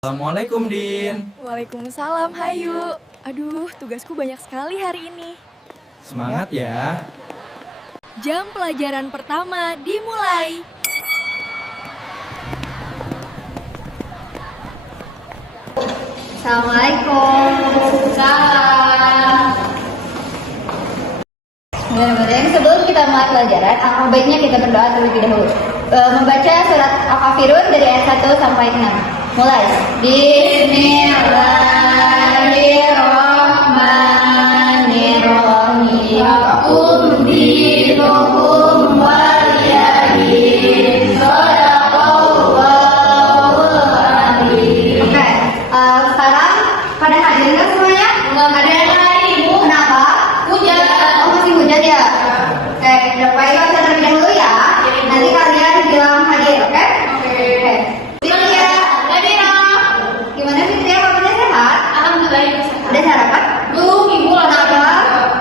Assalamualaikum, Din. Waalaikumsalam, Hayu. Aduh, tugasku banyak sekali hari ini. Semangat ya. Jam pelajaran pertama dimulai. Assalamualaikum. Salam. Benar-benar sebelum kita mulai pelajaran, alangkah baiknya kita berdoa terlebih dahulu. Membaca surat Al-Kafirun dari ayat 1 sampai 6. Mulai. Bismillahirrahmanirrahim. Lakum dinukum waliyadin. Shadaqallahul azim. Oke, sekarang pada hadir nggak semuanya? Ada yang lain, Ibu. Kenapa? Hujan. Oh, masih hujan ya? Oke, udah baik kita terlebih dahulu ya. Nanti kalian bilang hadir, oke? Oke. Fitria, gimana Fitria? Kabarnya sehat? Alhamdulillah. Udah sarapan? Belum, Ibu. Kenapa?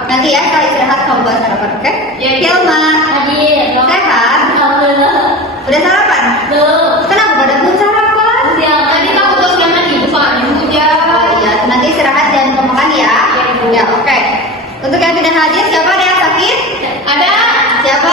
Nanti ya sekali istirahat kamu buat sarapan, oke? Ya, Hilma, hadir. sehat? Alhamdulillah. Udah sarapan? Belum. Kenapa pada belum sarapan? Siang tadi kamu tuh jangan ibu soalnya hujan. Oh iya, nanti istirahat dan makan ya. Ya, oke. Untuk yang tidak hadir, siapa ada yang sakit? Ada Siapa?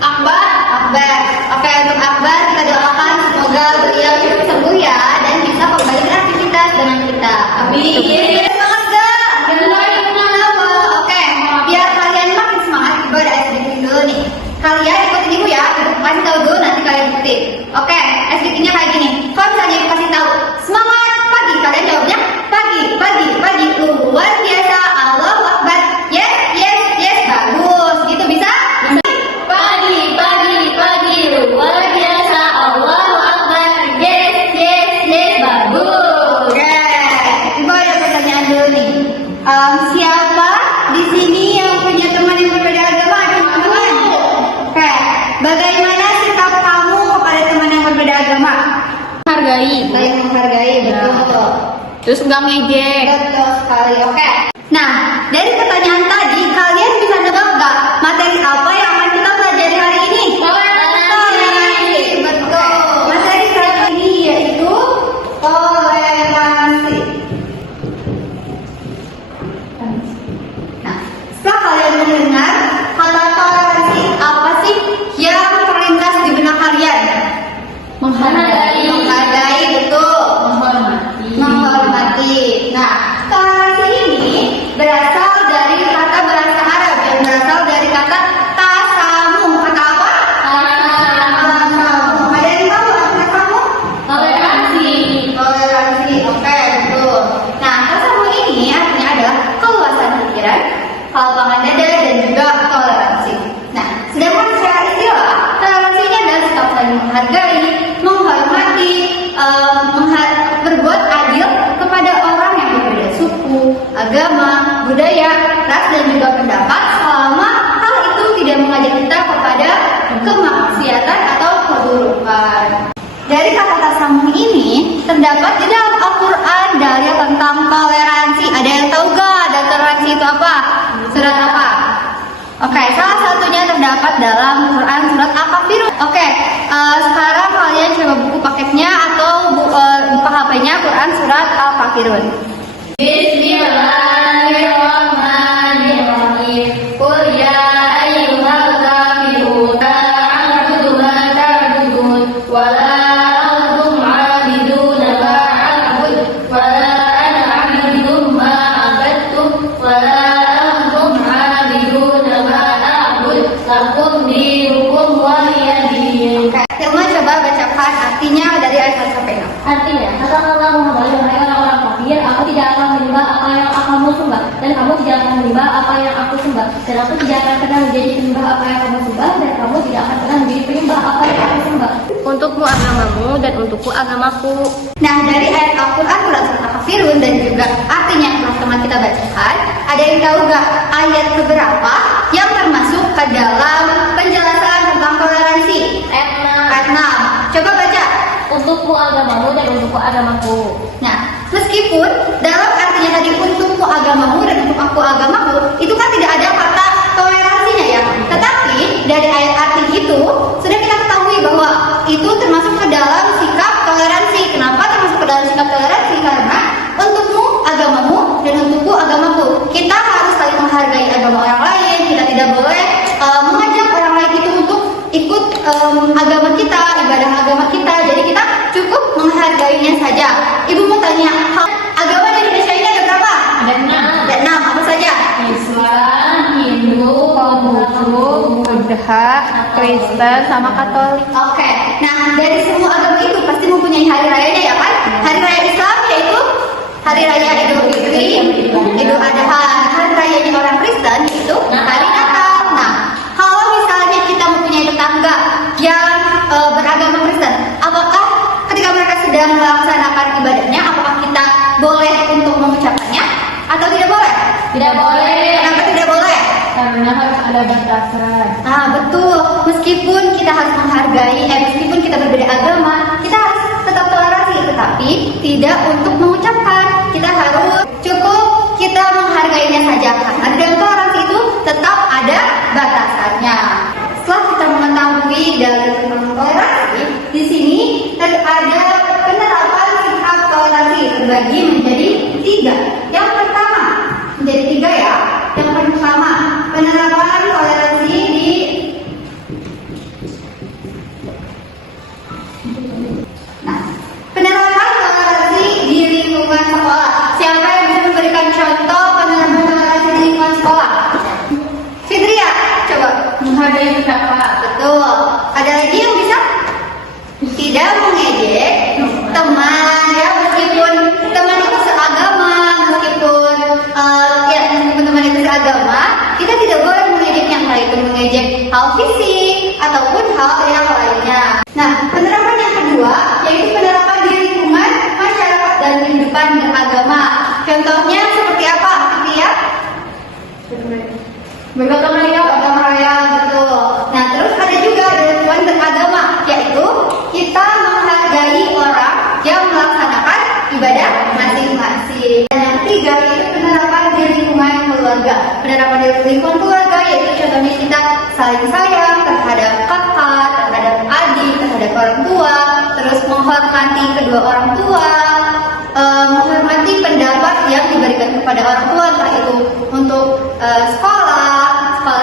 Akbar. Akbar. Oke, untuk Akbar kita doakan semoga beliau cepat sembuh ya dan bisa kembali beraktivitas dengan kita. Amin. Semangat gak? Kenapa? Oke, biar kalian makin semangat, Ibu ada SDK dulu nih. Kalian ikutin Ibu ya, Ibu kasih tahu dulu nanti kalian ikutin. Oke, SDK-nya kayak gini. Kalau misalnya Ibu kasih tahu semangat pagi, kalian jawabnya pagi, pagi, pagi. Luar biasa, Allahu Akbar. Yes, yes, yes, bagus. Gitu bisa? Pagi, luar biasa. Allahu Akbar. Yes, yes, yes, bagus. Oke, Ibu ada pertanyaan dulu nih. Siapa di sini yang punya teman yang berbeda agama? Ada teman-teman? Oke, bagaimana sikap kamu kepada teman yang berbeda agama? Hargai. Saling menghargai, betul. Terus nggak ngejek. Betul sekali, oke. Nah, dari pertanyaan tadi, kalian bisa nebak nggak materi apa yang akan kita pelajari hari ini? Toleransi, betul. Materi kali ini yaitu toleransi. Nah, setelah kalian mendengar kata toleransi, apa sih yang terlintas di benak kalian? Menghargai. Menghargai, betul. Menghormati. Menghormati. Nah, toleransi ini berasal dari kata bahasa Arab yang berasal dari kata tasamuh. Kata apa? Tasamuh. Ada yang tahu arti tasamuh? Toleransi. Toleransi. Oke, betul. Nah, tasamuh ini artinya adalah keluasan pikiran, kelapangan dada dan juga toleransi. Nah, sedangkan secara istilah, toleransi ini adalah sikap saling menghargai, menghormati, berbuat adil kepada orang yang berbeda suku, agama, budaya, ras dan juga pendapat selama hal itu tidak mengajak kita kepada kemaksiatan atau keburukan. Dari kata tasamuh ini terdapat di dalam Al-Quran dalil tentang toleransi. Ada yang tahu gak ada toleransi itu apa? Surat apa? Oke, salah satunya terdapat dalam Quran surat Al-Kafirun. Oke, sekarang kalian coba buku paketnya atau buka HP-nya Quran surat Al-Kafirun. Bismillahirrahmanirrahim. Qul ya ayyuhal kafirun la a'budu ma ta'budun wa la antum 'abiduna ma a'bud wa la ana 'abidun ma 'abadtum wa la antum 'abiduna ma a'bud lakum dinukum waliyadin. Oke, Hilma coba bacakan artinya dari ayat 1 sampai 6. Artinya, katakanlah Muhammad, wahai orang-orang kafir, aku tidak akan menyembah apa yang kamu sembah, dan kamu tidak akan menyembah apa yang aku sembah, dan aku tidak akan pernah menjadi penyembah apa yang kamu sembah, dan kamu tidak akan pernah menjadi penyembah apa yang aku sembah. Untukmu agamamu dan untukku agamaku. Nah, dari ayat Al-Quran surat Al-Kafirun dan juga artinya yang teman-teman kita bacakan, ada yang tahu gak ayat keberapa yang termasuk ke dalam penjelasan tentang toleransi? Ayat 6. Coba baca. Untukmu agamamu dan untukku agamaku. Nah, meskipun dalam artinya tadi untukmu agamamu dan untuk aku agamaku, itu kan tidak ada kata toleransinya ya. Tetapi dari ayat arti itu sudah kita ketahui bahwa itu termasuk ke dalam sikap toleransi. Kenapa termasuk ke dalam sikap toleransi? menghargainya saja. Ibu mau tanya, agama di Indonesia ini ada berapa? Ada 6. Ada 6, apa saja? Islam, Hindu, Konghucu, Buddha, Kristen, sama Katolik. Oke, nah dari semua agama itu pasti mempunyai hari rayanya ya kan? Hari raya Islam yaitu hari raya Idul Fitri, Idul Adha. Hari rayanya orang Kristen yaitu hari Natal. Nah, kalau misalnya kita mempunyai tetangga yang beragama Kristen, apakah ketika mereka sedang melaksanakan ibadahnya, apakah kita boleh untuk mengucapkannya atau tidak boleh? Tidak boleh. Kenapa tidak boleh? Karena harus ada batasan. Ah betul, meskipun kita harus menghargai, meskipun kita berbeda agama, kita harus tetap toleransi, tetapi tidak untuk mengucapkan. Kita harus cukup kita menghargainya saja, karena di dalam toleransi itu tetap ada batasannya. Setelah kita mengetahui dari tentang toleransi, di sini ada penerapan sikap toleransi terbagi menjadi 3. Yang pertama menjadi 3 ya. Yang pertama, penerapan toleransi di penerapan toleransi di lingkungan sekolah. Siapa yang bisa memberikan contoh penerapan toleransi di lingkungan sekolah? Fitria, coba. Menghargai pendapat. Betul. Ada lagi yang bisa? Tidak mengejek teman ya, meskipun teman itu seagama, meskipun ya meskipun teman itu seagama, kita tidak boleh mengejeknya, entah itu mengejek hal fisik ataupun hal yang lainnya. Nah, penerapan yang kedua yaitu penerapan di lingkungan masyarakat dan kehidupan beragama. Contohnya seperti apa? Ya? Bergotong raya, betul. Nah, terus ada juga di lingkungan beragama, yaitu kita menghargai orang yang melaksanakan ibadah masing-masing. Dan yang ketiga yaitu penerapan di lingkungan keluarga. Penerapan di lingkungan keluarga yaitu contohnya kita saling sayang terhadap kakak, terhadap adik, terhadap orang tua, terus menghormati kedua orang tua, menghormati pendapat yang diberikan kepada orang tua, entah itu untuk sekolah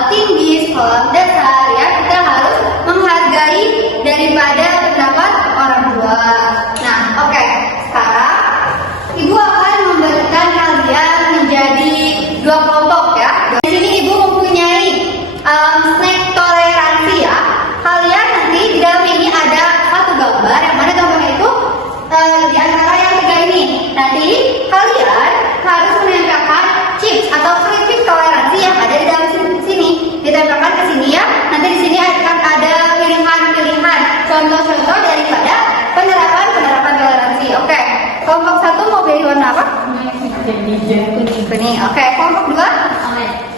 tinggi, sekolah dasar ya, kita harus menghargai daripada pendapat orang tua. Nah, oke. Sekarang Ibu akan memberikan kalian menjadi 2 kelompok ya. Di sini Ibu mempunyai snack toleransi ya. Kalian nanti di dalam ini ada satu gambar, yang mana gambarnya itu di antara yang 3 ini. Nanti kalian harus menempelkan chips atau kritik toleransi yang ada di dalam sini. Ditempelkan ke sini ya. Nanti di sini akan ada pilihan-pilihan contoh-contoh daripada penerapan toleransi. Oke. Kelompok 1 mau pilih warna apa? Kuning. Oke. Kelompok 2?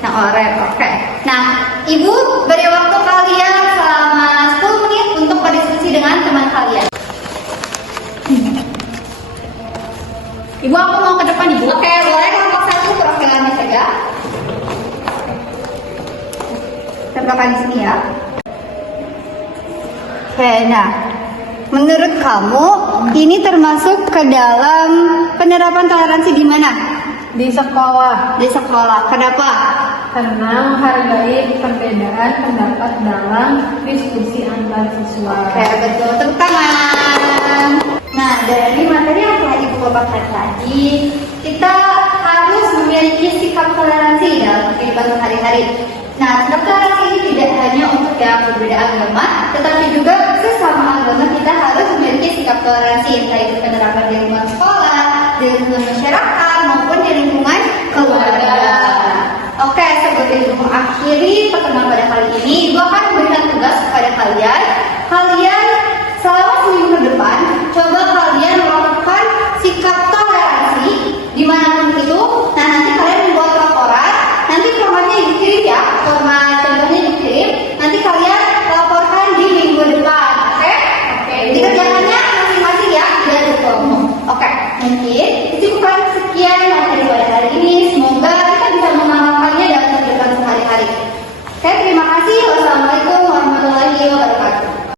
Yang oranye. Oke. Nah, Ibu beri waktu kalian selama 10 menit untuk berdiskusi dengan teman kalian. Ibu, aku mau ke depan Ibu. Oke, boleh kelompok 1 perwakilannya saja. Tempelkan di sini ya. Oke, nah, menurut kamu ini termasuk ke dalam penerapan toleransi di mana? Di sekolah, Di sekolah. Kenapa? karena menghargai perbedaan pendapat dalam diskusi antar siswa. Oke, betul. Tepuk tangan. Nah, dari materi yang telah Ibu paparkan tadi, kita harus memiliki sikap toleransi dalam kehidupan sehari-hari. Nah, sikap toleransi ini tidak hanya untuk yang berbeda agama, tetapi juga sesama agama kita harus memiliki sikap toleransi, entah itu penerapan di lingkungan sekolah, di lingkungan masyarakat, maupun di lingkungan keluarga. Oke, sebelum mengakhiri pertemuan pada kali ini, Ibu akan memberikan tugas kepada kalian. Kalian selama seminggu ke depan, coba kalian